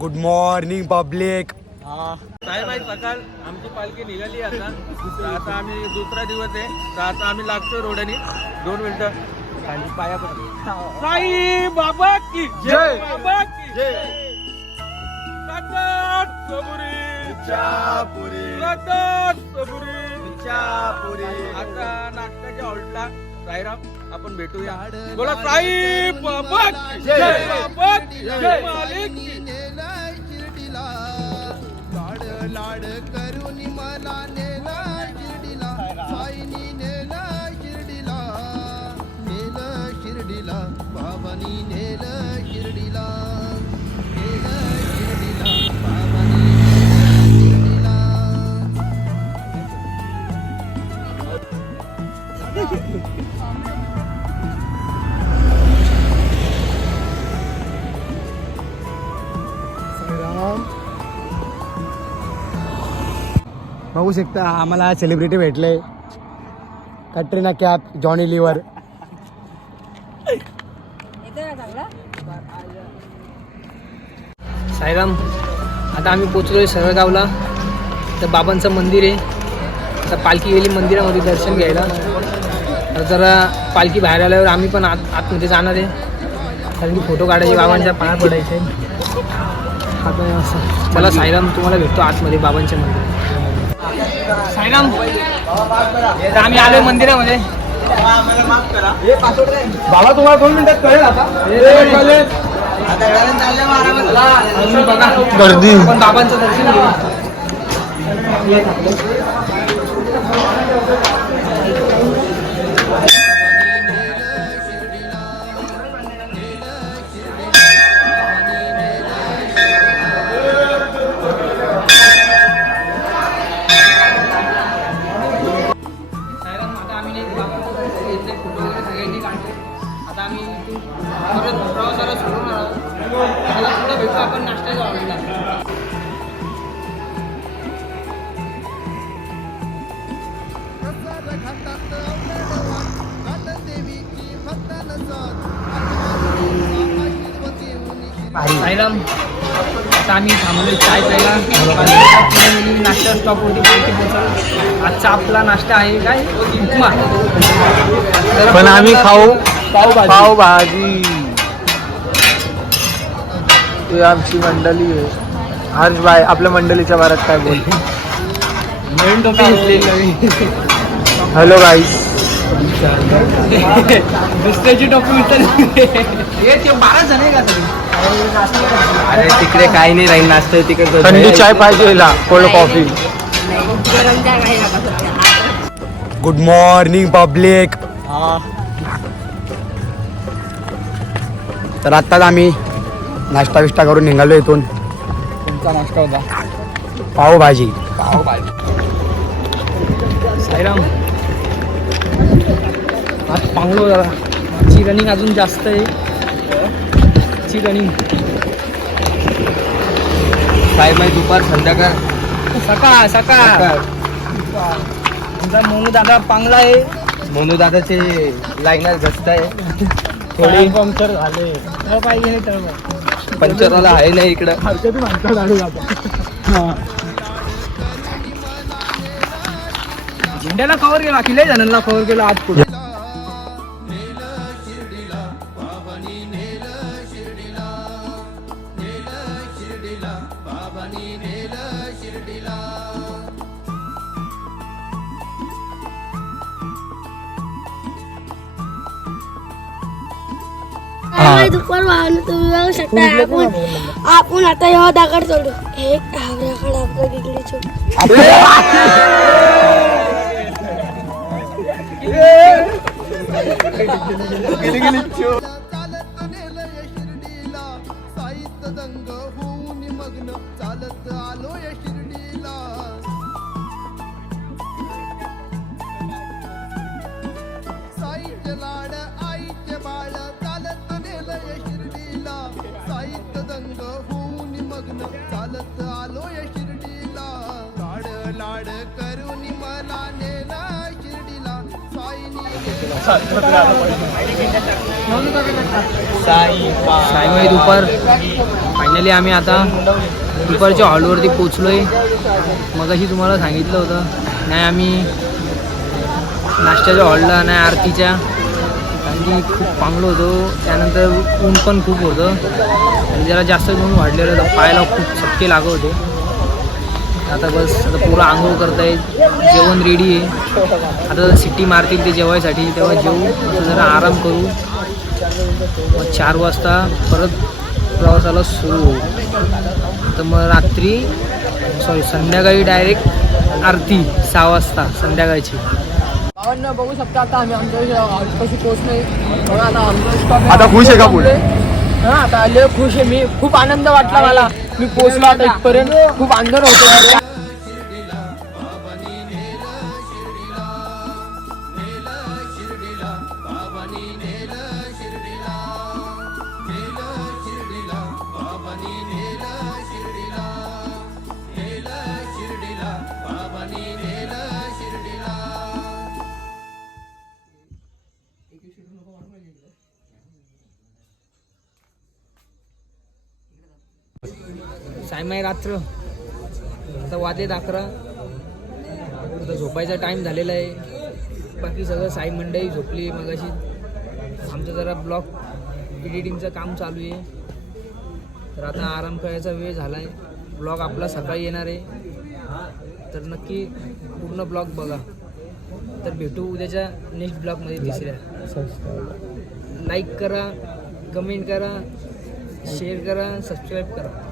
Good morning public. साहेब आहे सकाळ आमची पालखी निघाली आता. आता आम्ही दुसरा दिवस आहे तर आता आम्ही लागतो रोडनी 2 मिनिटं खाली पाया पडतो. साई बाबा की जय. बाबा की जय. रगत सबुरी चापुरी. रगत सबुरी चापुरी. आता नाश्त्याच्या हॉल्टला साईराम आपण भेटूया. बोला साई बाबा की जय. बाबा की जय. मालिक की लाड करून मला नेला शिर्डीला. साईनी नेला शिर्डीला. नेलं शिर्डीला. बाबांनी नेलं शिर्डीला. नेलं शिर्डीला. बाबांनी नेलं शिर्डीला. बघू शकता आम्हाला सेलिब्रिटी भेटले. कटरीना कॅफ, जॉनी लिव्हर. साईराम, आता आम्ही पोचलोय सरळगावला. तर बाबांचं मंदिर आहे. आता पालखी गेली मंदिरामध्ये दर्शन घ्यायला. तर जरा पालखी बाहेर आल्यावर आम्ही पण आतमध्ये जाणार आहे, कारण की फोटो काढायचे, बाबांच्या पाया पडायचे. आता चला साईराम, तुम्हाला भेटतो आतमध्ये बाबांच्या मंदिर. साईराम, आम्ही आलोय मंदिरामध्ये. बाबा तुम्हाला 2 मिनिटात कळेल आता. बघा गर्दी. पण बाबांचं दर्शन घेऊ. आपण नाश्ता जाऊया. साईराम, आता आम्ही थांबलो चाय प्यायला. नाश्ता स्टॉपवरती पोहोचलो. आजचा आपला नाश्ता आहे काय, उपमा. पण आम्ही खाऊ पावभाजी. ते आमची मंडळी आहे. हर्ष बाय आपल्या मंडळीच्या बारात काय बोल. नवीन टोपी घेतली. हॅलो गाईस. दुसऱ्याची टोपी उचलली. 12 जण आहे का तरी? अरे तिकडे काही नाही राहील नाश्ता तिकडे. थंडी चाय पाहिजे, cold coffee. Good morning public. तर आत्ताच आम्ही नाश्ता विष्टा करून निघालो इथून. तुमचा नाश्ता होता पावभाजी. साईराम, आज पांगलो जरा. ची रनिंग अजून जास्त आहे. ची रनिंग साहेब आहे दुपार संध्याकाळ सकाळ सकाळ. तुमचा मोनू दादा पांगला आहे. मोनू दादाचे लाईनर घसत आहे. थोडी पंक्चर झाले. पाहिजे नाही तर पंचरवाला आहे नाही इकडं. झेंड्याला कव्हर केला, किल्ले जणांना कव्हर केला आज पुढे. दुपार वाहन तुम्ही बघू शकता. आपण आता ह्या दाखड चढू. एक हावऱ्याकडे आपलं गिगली चूक. साहित्य दंग होऊन मग्न चालत आलोय शिर्डीला. साहित्य लाड आईचे बाळ चालत नेलय शिर्डीला. साहित्य दंग होऊन मग्न चालत आलोय शिर्डीला. लाड लाड करून मला नेला शिर्डीला. साईनी नेला साईबाई दुपार फायनली आम्ही आता दुपारच्या हॉलवरती पोचलोय. मगाशी तुम्हाला सांगितलं होतं नाही आम्ही नाश्त्याच्या हॉलला नाही आरतीच्या, कारण की खूप पांगलो होतो. त्यानंतर ऊन पण खूप होतं आणि जरा जास्त ऊन वाढलेलं होतं, पायाला खूप चटके लागत होते. आता बस आता पुरं आंघोळ करतायत, जेवण रेडी आहे. आता सिट्टी मारतील ते जेवायसाठी, तेव्हा जेवू, आता जरा आराम करू. मग 4 वाजता परत प्रवासाला सुरू होऊ. तर मग संध्याकाळी डायरेक्ट आरती 6 वाजता संध्याकाळची. भावांना बघू शकता आता आम्ही आमच्या कशी पोहोचलोय. बघा आता आमचं स्टॉप आता खुश आहे का पुढे? हा आता आले, खुश आहे मी. खूप आनंद वाटला मला. मी पोहोचलो आता इथपर्यंत. खूप आंदोलन होतो. सायमाई रात्र आता वाजलेत 11. आता झोपायचा टाईम झालेला आहे. बाकी सगळं साई मंडळी झोपली मगाशी. आमचं जरा ब्लॉग एडिटिंगचं काम चालू आहे. तर आता आराम करायचा वेळ झाला आहे. ब्लॉग आपला सकाळी येणार आहे, तर नक्की पूर्ण ब्लॉग बघा. तर भेटू उद्याच्या नेक्स्ट ब्लॉगमध्ये तिसऱ्या. लाईक करा, कमेंट करा, शेअर करा, सबस्क्राईब करा.